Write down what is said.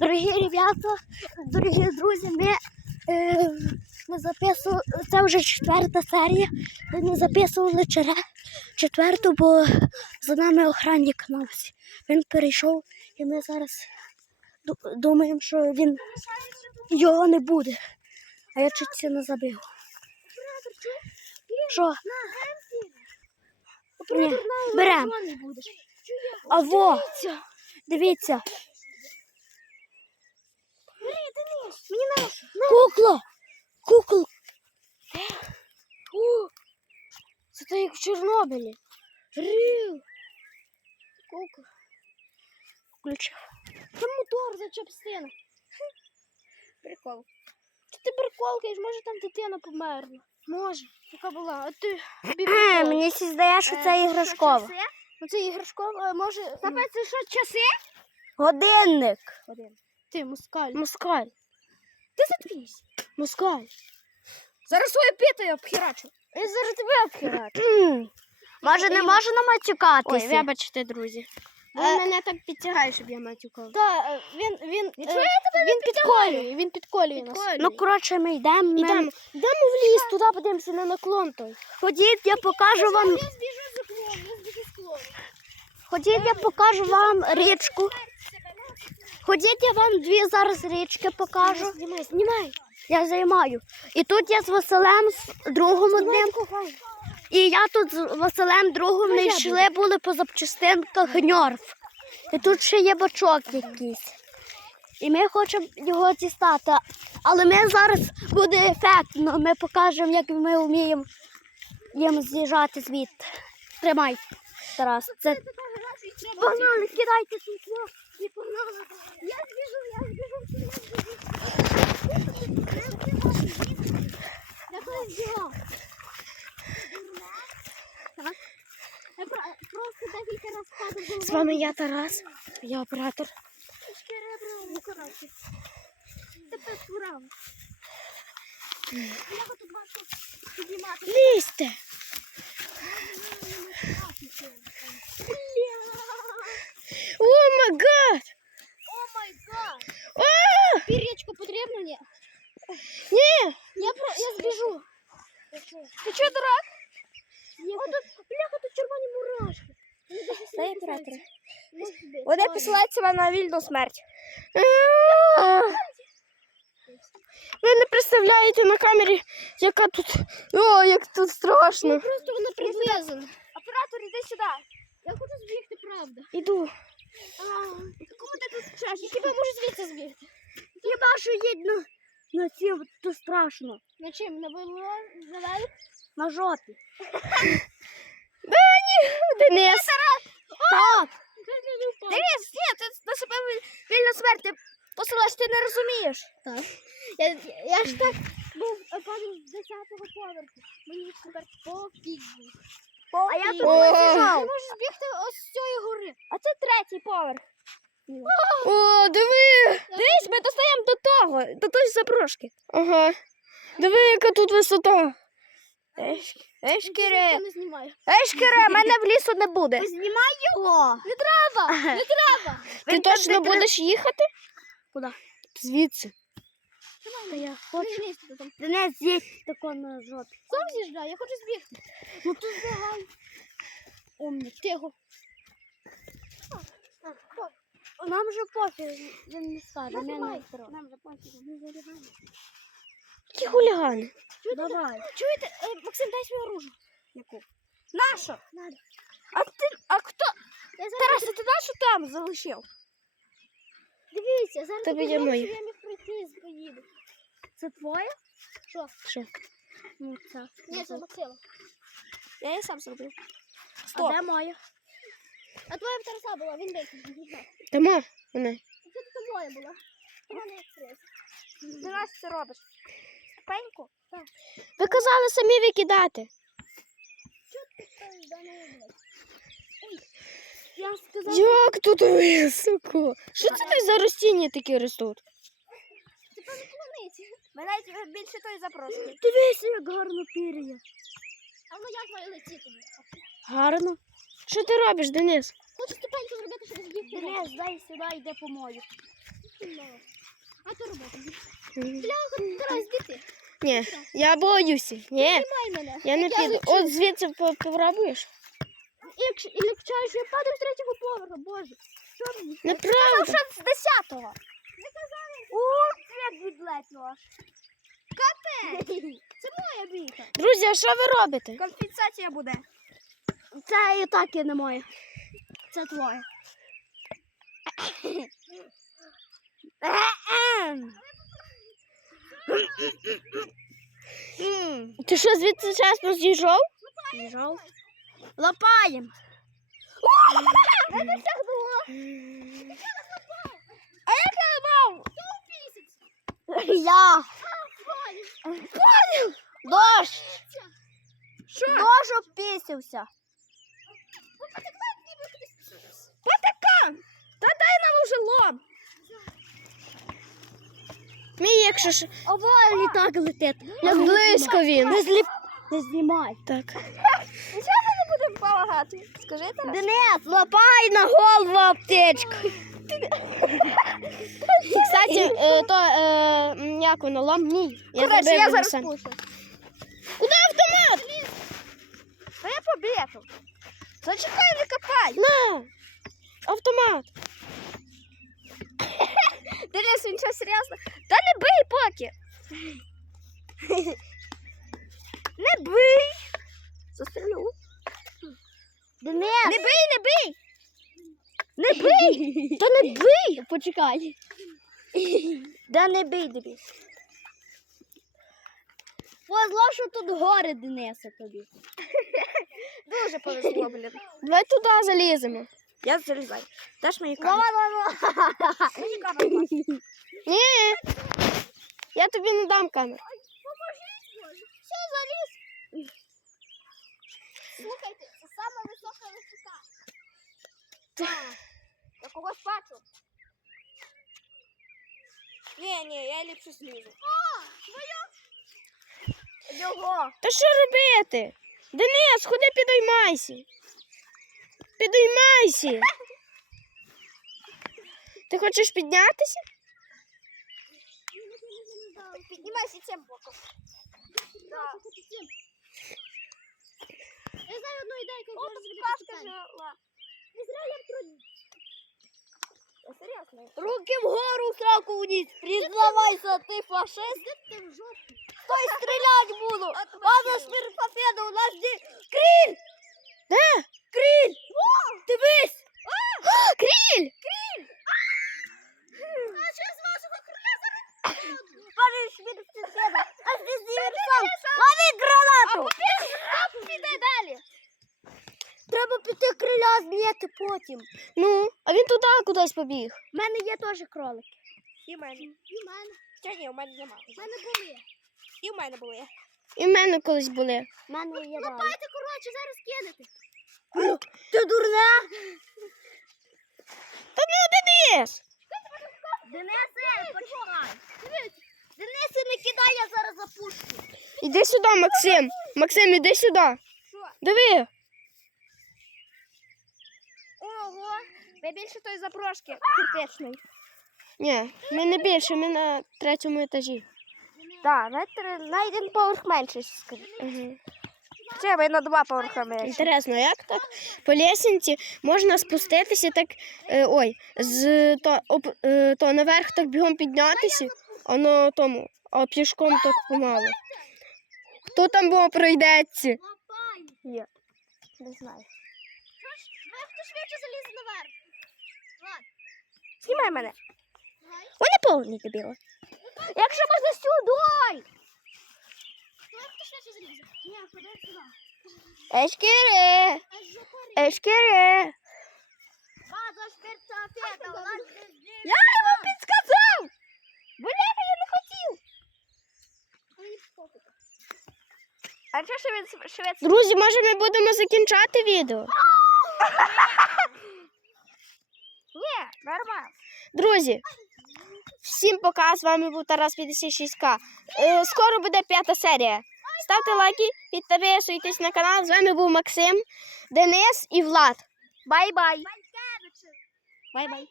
Дорогі ребята, дорогі друзі, ми, е, ми записували, це вже четверта серія. Ми не записували чере, четверту, бо за нами охранник на вулиці. Він перейшов і ми зараз думаємо, що він його не буде. А я чуть це не забив. Що? Ні, беремо. А во, дивіться. Кукла! Кукла! О, це то як в Чорнобилі. Рил. Куку. Включив. Там мотор за частина. Прикол. Чи ти приколкаєш, може там дитина померла? Може, яка була. А ти тобі. Мені здає, що Е, це іграшкова. Ну це іграшкова, може. Тебе це що, часи? Годинник. Ти москаль. Москаль. Ти заткнись. Москаль. Зараз свою піту я обхерачу. Я зараз тебе обхерачу. Може, не можна матюкатися? Ой, вибачте, друзі. Ви Е, мене так підтягаєш, щоб я матюкав. Так, він, він, е, він підколює, він підколює нас. Ну, коротше, ми йдемо. ми- Ідемо, йдемо в ліс, туди подивимося на наклон той. Ходіть, я покажу вам. Я збіжу я збіжу з. Ходіть, я покажу вам річку. Ходіть, я вам дві зараз річки покажу. Знімай, знімай. Я займаю. І тут я з Василем, з другом одним. І я тут з Василем другом не йшли, були по запчастинках ньорф. І тут ще є бачок якийсь. І ми хочемо його дістати. Але ми зараз буде ефектно. Ми покажемо, як ми вміємо їм з'їжджати звідти. Тримай, Тарас. Це... Погнали, кидайте тут. Я збіжу, я збіжу, я збіжу. Я кудись бігав. Я просто декілька разів падав. З вами я Тарас, я оператор. Трішки ребра, ну коротше. О май гад! О май гад! А! Пір'ячко потрібно, ні? Ні! Я, про... я збіжу. Ти чого, дурак? О, тут, бляха, тут червоні мурашки. Дай оператора. Вони посилають себе на вільну смерть. Ви не представляєте на камері, яка тут. О, як тут страшно. Просто вона приблизена. Оператор, іди сюди. Я хочу збігти, правда. Іду. Кому ти тут? Я тебе можу звідси збігти. Хіба що їдь на ці, то страшно. На чим? На? На велик? На жопі. Денис. Так. Денис, ні, ти на себе вільну смерть. Ти посилаєш, ти не розумієш. Так. Я, я ж так був е, падав з 10-го поверху. Мені тепер пофігу. А я тут Я з'їжджав. можу збігти ось з цієї гори. А це третій поверх. О, диви! Дивись, ми достаємо до того, до тої запрошки. Ага. Диви, яка тут висота. Ешкіре. Я не знімаю. Мене в лісу не буде. Знімай його. Не треба! Не треба! Ти точно будеш їхати? Куди? Звідси. Та я Не хочу. там. Денис з'їсть тако на жопі. Сам з'їжджай, я хочу збігти. Ну тут збігай. Умник, тихо. Нам же пофіг, він не скаже. Нажимай. не. Нам же пофіг, ми заряджаємо. Які хулігани. Давай. Чуєте, е, Максим, дай свою оружие. Яку? Наша. Надо. А ти, а хто? Я зараз Тарас, а ти нашу там залишив? Дивіться, зараз таке є моє. І поїду. Це твоє? Що? Що? Ну, це. Ні, це Максима. Я її сам зробив. Стоп. А де моє? А твоя б Тараса була, він десь. Тама? Вона. Це тут моя була. Вона не екстрес. Ти нас це робиш? Ступеньку? Ви казали самі викидати. Я сказав. Як тут високо? Що це так за ростіння такі ростуть? Це певно полуниці. Мене навіть більше тої запрошки. Дивися, як гарно пір'я. А воно як має летіти? Гарно. Що ти робиш, Денис? Хочу ступеньку зробити, щоб збігти. Денис, дай сюди, йде по мою. А то робота. Мгм. Тарас, де ти? Ні, я боюся. Ні, Знімай мене. я не піду. От звідси по- попробуєш. І якщо- І якщо що я падаю з третього поверха, боже. Що мені? Неправда. з десятого. Не казали. О, світ відлетіло. Капець. Це моя бійка. Друзі, а що ви робите? Компенсація буде. Це і так і не моє. Це твоє. Ти що звідси чесно з'їжджав? Біжав. Лапаєм. А як я мав? Я. Понял. Дощ. Що? Дощ обпісився. Потекам. Та дай нам уже лом. Мій, якщо ж. Ова літак летить. Як близько він. Не зліп. Не знімай. Так. Нічого ми не будемо допомагати. Скажи Тарас. Денис, лапай на голову аптечку. Кстати, е, то е, як воно. Я Коротше, я зараз пушу. Куди автомат? Та я побігав. Зачекай, не копай. На! Автомат. Денис, він що серйозно? Та не бий поки. Не бий. Застрелю. Денис, Не бий, не бий. Не бий. та не бий. Почекай. Да не бий, бий. Позло, що тут гори, Дениса, тобі. Дуже повезло, блін. Давай туди заліземо. Я залізаю. Даш мені Лава, камеру. лава. Мені камеру. Ні. Я тобі не дам камеру. Поможіть, Все, заліз. Слухайте, це сама висока висота. Я когось бачу. Ні, ні, я ліпше злізу. О, твоя. Його. Та що робити? Денис, ходи підіймайся. Підіймайся. Ти хочеш піднятися? Піднімайся цим боком. Да. Я знаю одну ідейку, О, тут Пашка жила. Не зря я труд. Я серйозно. Руки вгору, сраку вниз. Признавайся, ти фашист. Стой, стрелять буду. Ладно, шпирфафеда, у нас де... Криль! Де? Криль! Дивись! Кріль! А що з вашого короля зараз? Пане шпирфафеда, а здесь диверсант. Лови гранату! Піде далі. Треба піти криля зняти потім. Ну, а він туди кудись побіг. У мене є теж кролик. І в мене. І в мене. Та ні, у мене немає. В мене були. І в мене були. І в мене колись були. У мене є. Лопайте, коротше, зараз кинете. Ти дурна? Та ну Денис! Денисе, почекай. Денисе, не кидай, я зараз запущу. Іди сюди, Максим. Максим, іди сюди. Диви. Ого. Ви більше той запрошки. Ні, ми не більше, ми на третьому етажі. Так, на один поверх менше. Угу. Чи на два поверха менше? Інтересно, як так по лісінці можна спуститися так, е, ой, з то, об, е, то наверх так бігом піднятися, а на тому, а пішком так помалу. Хто там бо пройдеться? Є. Не знаю. Хто швидше залізе наверх? Знімай мене. Вони повні дебіли. Якщо можна сюди. Ешкіри! Ешкіри! Я йому підсказав! Бляха, я не хотів. А що швид швид? Друзі, може ми будемо закінчати відео? Ні, нормально. Друзі, всім пока. З вами був Тарас 56К. Е, скоро буде п'ята серія. Ставте лайки, підписуйтесь на канал. З вами був Максим, Денис і Влад. Бай-бай. Бай-бай.